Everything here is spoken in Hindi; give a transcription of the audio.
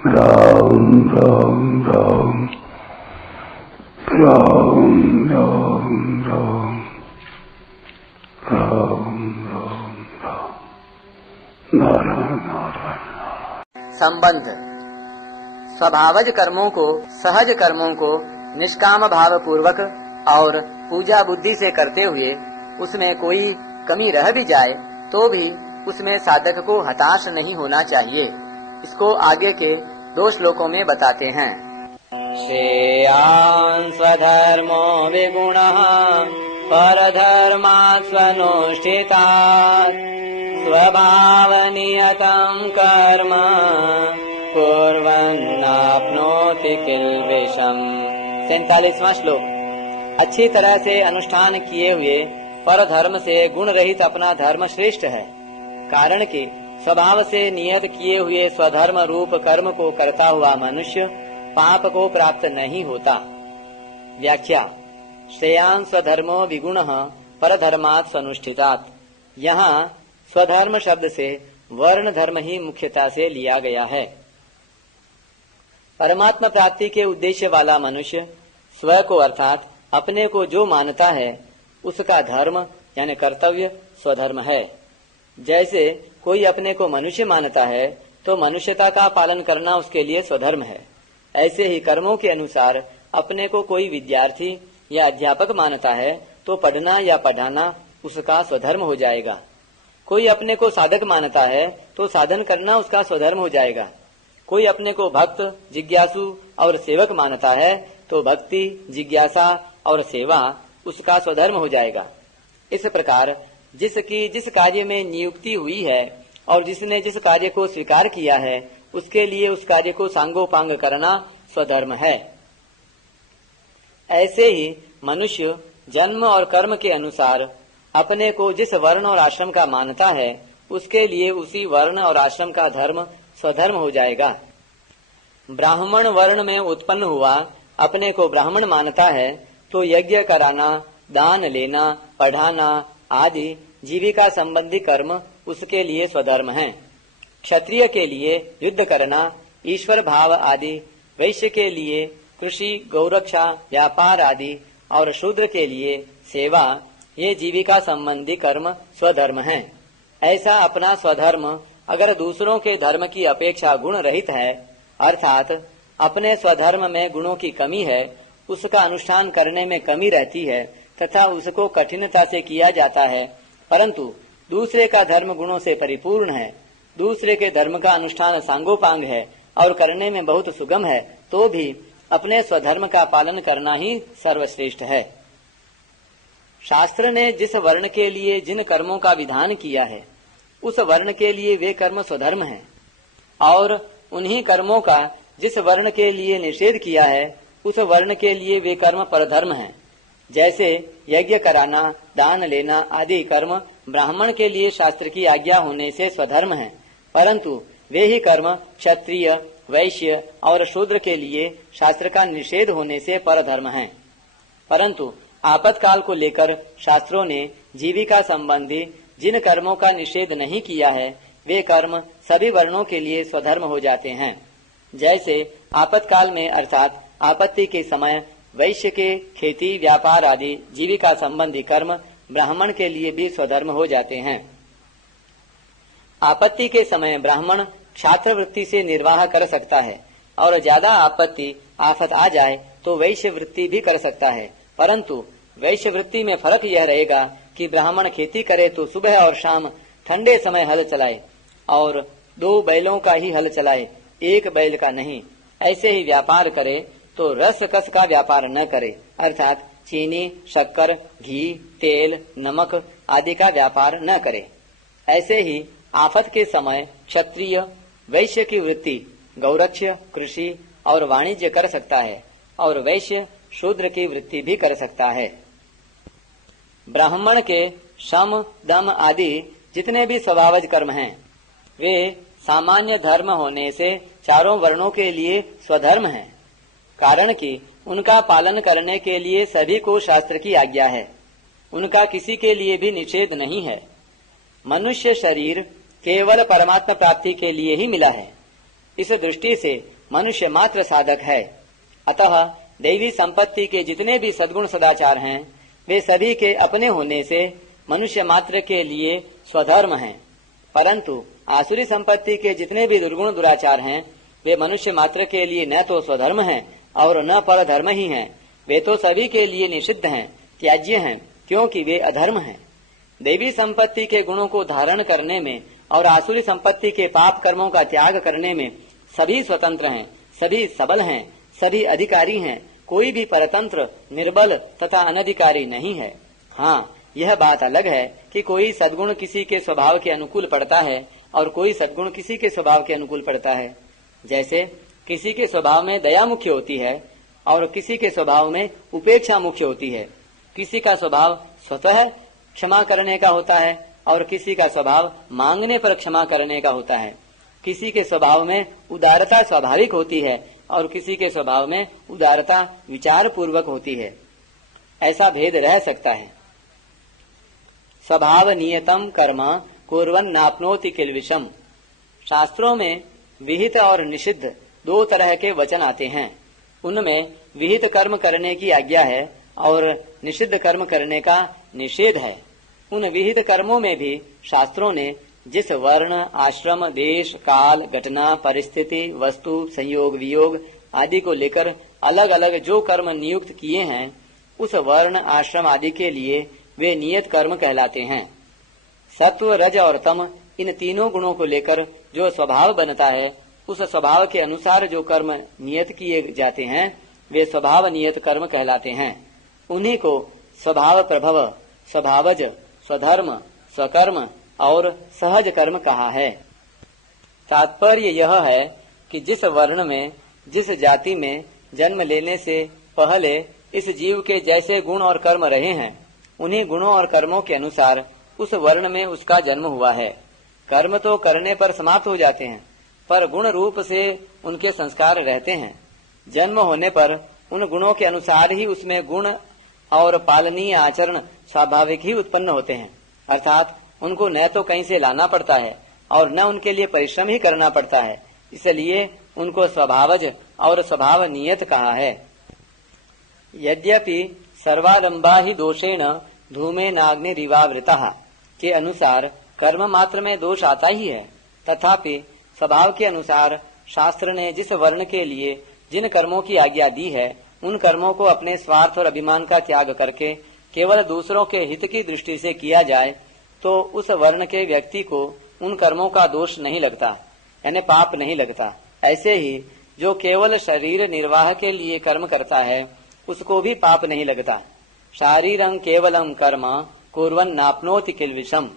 राम राम राम राम राम राम राम राम राम नारायण नारायण। संबंध स्वभावज कर्मों को सहज कर्मों को निष्काम भाव पूर्वक और पूजा बुद्धि से करते हुए उसमें कोई कमी रह भी जाए तो भी उसमें साधक को हताश नहीं होना चाहिए। इसको आगे के 2 श्लोकों में बताते हैं। श्रेयान् स्वधर्मो विगुणः परधर्मात् स्वनुष्ठितात् स्वभावनियतं कर्म कुर्वन्नाप्नोति किल्बिषम्। 43वां श्लोक। अच्छी तरह से अनुष्ठान किए हुए पर धर्म से गुण रहित अपना धर्म श्रेष्ठ है, कारण कि स्वभाव से नियत किए हुए स्वधर्म रूप कर्म को करता हुआ मनुष्य पाप को प्राप्त नहीं होता। व्याख्या। श्रेयान् स्वधर्मो विगुणः परधर्मात् स्वनुष्ठितात्। यहाँ स्वधर्म शब्द से वर्ण धर्म ही मुख्यता से लिया गया है। परमात्मा प्राप्ति के उद्देश्य वाला मनुष्य स्व को अर्थात अपने को जो मानता है उसका धर्म यानी कर्तव्य स्वधर्म है। जैसे कोई अपने को मनुष्य मानता है तो मनुष्यता का पालन करना उसके लिए स्वधर्म है, ऐसे ही कर्मों के अनुसार अपने को कोई विद्यार्थी या अध्यापक मानता है तो पढ़ना या पढ़ाना उसका स्वधर्म हो जाएगा। कोई अपने को साधक मानता है तो साधन करना उसका स्वधर्म हो जाएगा। कोई अपने को भक्त, जिज्ञासु और सेवक मानता है तो भक्ति, जिज्ञासा और सेवा उसका स्वधर्म हो जाएगा। इस प्रकार जिसकी जिस कार्य में नियुक्ति हुई है और जिसने जिस कार्य को स्वीकार किया है उसके लिए उस कार्य को सांगोपांग करना स्वधर्म है। ऐसे ही मनुष्य जन्म और कर्म के अनुसार अपने को जिस वर्ण और आश्रम का मानता है उसके लिए उसी वर्ण और आश्रम का धर्म स्वधर्म हो जाएगा। ब्राह्मण वर्ण में उत्पन्न हुआ अपने को ब्राह्मण मानता है तो यज्ञ कराना, दान लेना, पढ़ाना आदि जीविका संबंधी कर्म उसके लिए स्वधर्म हैं। क्षत्रिय के लिए युद्ध करना, ईश्वर भाव आदि, वैश्य के लिए कृषि, गौरक्षा, व्यापार आदि और शूद्र के लिए सेवा, ये जीविका संबंधी कर्म स्वधर्म हैं। ऐसा अपना स्वधर्म अगर दूसरों के धर्म की अपेक्षा गुण रहित है अर्थात अपने स्वधर्म में गुणों की कमी है, उसका अनुष्ठान करने में कमी रहती है तथा उसको कठिनता से किया जाता है, परंतु दूसरे का धर्म गुणों से परिपूर्ण है, दूसरे के धर्म का अनुष्ठान सांगोपांग है और करने में बहुत सुगम है, तो भी अपने स्वधर्म का पालन करना ही सर्वश्रेष्ठ है। शास्त्र ने जिस वर्ण के लिए जिन कर्मों का विधान किया है उस वर्ण के लिए वे कर्म स्वधर्म हैं और उन्हीं कर्मों का जिस वर्ण के लिए निषेध किया है उस वर्ण के लिए वे कर्म परधर्म हैं। जैसे यज्ञ कराना, दान लेना आदि कर्म ब्राह्मण के लिए शास्त्र की आज्ञा होने से स्वधर्म है, परंतु वे ही कर्म क्षत्रिय, वैश्य और शूद्र के लिए शास्त्र का निषेध होने से परधर्म हैं। परंतु आपातकाल को लेकर शास्त्रों ने जीविका संबंधी जिन कर्मों का निषेध नहीं किया है वे कर्म सभी वर्णों के लिए स्वधर्म हो जाते हैं। जैसे आपातकाल में अर्थात आपत्ति के समय वैश्य के खेती, व्यापार आदि जीविका संबंधी कर्म ब्राह्मण के लिए भी स्वधर्म हो जाते हैं। आपत्ति के समय ब्राह्मण क्षात्र वृत्ति से निर्वाह कर सकता है और ज्यादा आपत्ति आफत आ जाए तो वैश्य वृत्ति भी कर सकता है, परंतु वैश्य वृत्ति में फर्क यह रहेगा कि ब्राह्मण खेती करे तो सुबह और शाम ठंडे समय हल चलाए और 2 बैलों का ही हल चलाए, 1 बैल का नहीं। ऐसे ही व्यापार करे तो रस कस का व्यापार न करे अर्थात चीनी, शक्कर, घी, तेल, नमक आदि का व्यापार न करे। ऐसे ही आफत के समय क्षत्रिय वैश्य की वृत्ति गौरक्ष्य, कृषि और वाणिज्य कर सकता है और वैश्य शूद्र की वृत्ति भी कर सकता है। ब्राह्मण के शम, दम आदि जितने भी स्वभावज कर्म हैं वे सामान्य धर्म होने से चारों वर्णों के लिए स्वधर्म हैं, कारण कि उनका पालन करने के लिए सभी को शास्त्र की आज्ञा है, उनका किसी के लिए भी निषेध नहीं है। मनुष्य शरीर केवल परमात्मा प्राप्ति के लिए ही मिला है, इस दृष्टि से मनुष्य मात्र साधक है। अतः दैवी संपत्ति के जितने भी सद्गुण सदाचार हैं, वे सभी के अपने होने से मनुष्य मात्र के लिए स्वधर्म हैं, परंतु आसुरी संपत्ति के जितने भी दुर्गुण दुराचार हैं, वे मनुष्य मात्र के लिए न तो स्वधर्म हैं और न परधर्म ही हैं। वे तो सभी के लिए निषिद्ध हैं, त्याज्य हैं, क्योंकि वे अधर्म हैं। दैवी संपत्ति के गुणों को धारण करने में और आसुरी संपत्ति के पाप कर्मों का त्याग करने में सभी स्वतंत्र हैं, सभी सबल हैं, सभी अधिकारी हैं। कोई भी परतंत्र, निर्बल तथा अनधिकारी नहीं है। हाँ, यह बात अलग है कि कोई सद्गुण किसी के स्वभाव के अनुकूल पड़ता है और कोई सद्गुण किसी के स्वभाव के अनुकूल पड़ता है। जैसे किसी के स्वभाव में दया मुख्य होती है और किसी के स्वभाव में उपेक्षा मुख्य होती है। किसी का स्वभाव स्वतः क्षमा करने का होता है और किसी का स्वभाव मांगने पर क्षमा करने का होता है। किसी के स्वभाव में उदारता स्वाभाविक होती है और किसी के स्वभाव में उदारता विचार पूर्वक होती है। ऐसा भेद रह सकता है। स्वभाव नियतम कर्म कुर्वन् नाप्नोति किल्बिषम्। शास्त्रों में विहित और निषिद्ध दो तरह के वचन आते हैं। उनमें विहित कर्म करने की आज्ञा है और निषिद्ध कर्म करने का निषेध है। उन विहित कर्मों में भी शास्त्रों ने जिस वर्ण, आश्रम, देश, काल, घटना, परिस्थिति, वस्तु, संयोग, वियोग आदि को लेकर अलग अलग जो कर्म नियुक्त किए हैं, उस वर्ण, आश्रम आदि के लिए वे नियत कर्म कहलाते हैं। सत्व, रज और तम, इन तीनों गुणों को लेकर जो स्वभाव बनता है, उस स्वभाव के अनुसार जो कर्म नियत किए जाते हैं, वे स्वभाव नियत कर्म कहलाते हैं। उन्हीं को स्वभाव प्रभव, स्वभावज, स्वधर्म, स्वकर्म और सहज कर्म कहा है। तात्पर्य यह है कि जिस वर्ण में, जिस जाति में जन्म लेने से पहले इस जीव के जैसे गुण और कर्म रहे हैं, उन्हीं गुणों और कर्मों के अनुसार उस वर्ण में उसका जन्म हुआ है। कर्म तो करने पर समाप्त हो जाते हैं, पर गुण रूप से उनके संस्कार रहते हैं। जन्म होने पर उन गुणों के अनुसार ही उसमें गुण और पालनीय आचरण स्वाभाविक ही उत्पन्न होते हैं, अर्थात उनको न तो कहीं से लाना पड़ता है और न उनके लिए परिश्रम ही करना पड़ता है। इसलिए उनको स्वभावज और स्वभाव नियत कहा है। यद्यपि सर्वारंभा ही दोषेण धूमे नाग्निरिवावृता के अनुसार कर्म मात्र में दोष आता ही है, तथापि स्वभाव के अनुसार शास्त्र ने जिस वर्ण के लिए जिन कर्मों की आज्ञा दी है, उन कर्मों को अपने स्वार्थ और अभिमान का त्याग करके केवल दूसरों के हित की दृष्टि से किया जाए तो उस वर्ण के व्यक्ति को उन कर्मों का दोष नहीं लगता, यानी पाप नहीं लगता। ऐसे ही जो केवल शरीर निर्वाह के लिए कर्म करता है, उसको भी पाप नहीं लगता। शारीरं केवलम कर्म कुर्वन् नाप्नोति किल्बिषम्।